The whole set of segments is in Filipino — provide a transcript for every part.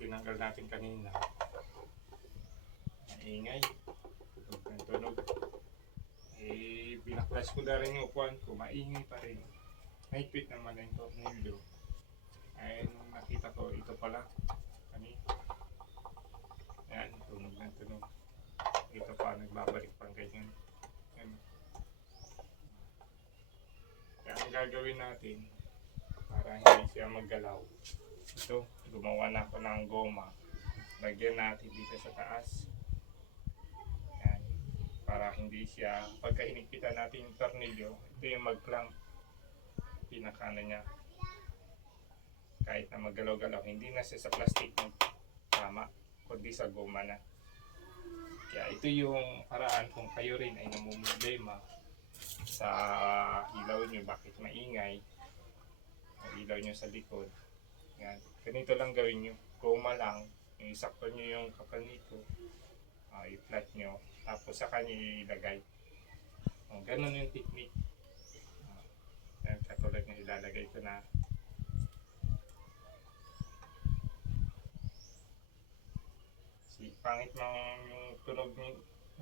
tinanggal natin kanina. Maingay. Tunog ng tunog. Eh, binaklas ko na rin yung upuan ko. Maingay pa rin. Mahigpit naman ang tornilyo. Ay, nakita ko, ito pala. Kanina. Yan, tunog ng tunog. Ito pa, nagbabalik pang ganyan. Yan. Kaya ang gagawin natin, para hindi siya maggalaw. Ito, gumawa na ako ng goma. Lagyan natin dito sa taas. Yan. Para hindi siya, pagka hinigpitan natin yung tornilyo, ito yung mag-clamp. Pinakana niya. Kahit na maggalaw-galaw, hindi na siya sa plastic ng tama, kundi sa goma na. Kaya ito yung paraan kung kayo rin ay namumblema sa ilaw nyo, bakit maingay, ilaw nyo sa likod. Yan. Ganito lang gawin nyo. Goma lang. Isakto nyo yung kapal nito. Uh, i-flat nyo. Tapos sa kanya ilagay. Oh, ganun yung technique. Uh, yan, katulad ng ilalagay ko na si pangit ng yung tunog ng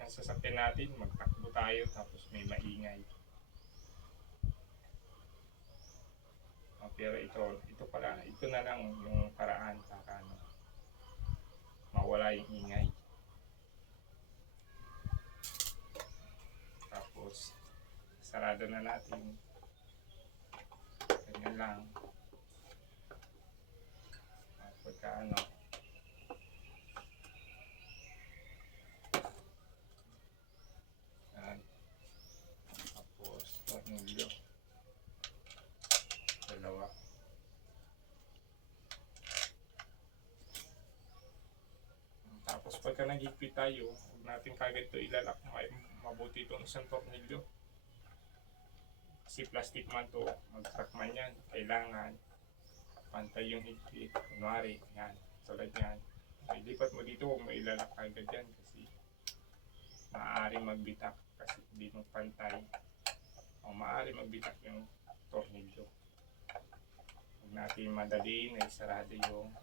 sasakyan natin, magtakbo tayo tapos may maingay. Pero ito, ito pala, ito na lang yung paraan para ano, mawala yung ingay. Tapos, sarado na natin. Ganyan lang. Pagka ano, yan. Tapos, tornilyo. Dalawa. Tapos pagka nagigpit tayo, huwag natin kagad ito ilalak. Mabuti itong isang tornilyo. Kasi plastic man to, mag-crack man yan. Kailangan pantay yung higpit. Kunwari, yan. Tulad yan. Ay, lipat mo dito, huwag mo ilalak yan kasi maaaring magbitak kasi hindi mo pantay. O maaaring magbitak yung tornilyo. Huwag natin madali na isarado yung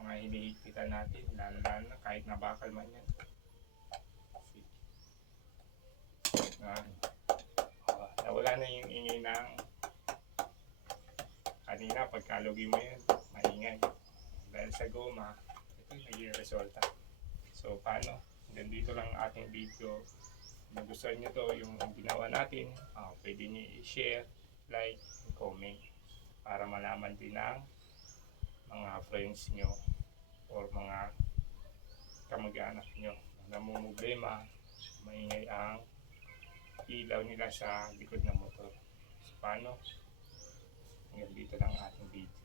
mga hinihigpitan natin, lalo lalo na kahit nabakal man yan. Ah, nawala na yung ingay ng kanina pagkalugi mo yan, maingay. Dahil sa goma, ito yung naging resulta. So, paano? Hanggang dito lang ang ating video. Kung nagustuhan nyo to, yung ginawa natin, ah, pwede nyo i-share, like, comment para malaman din ng mga friends nyo or mga kamag-anak nyo na namumblema, maingay ang ilaw nila sa likod ng motor. So, paano? Hanggang dito lang ang ating video.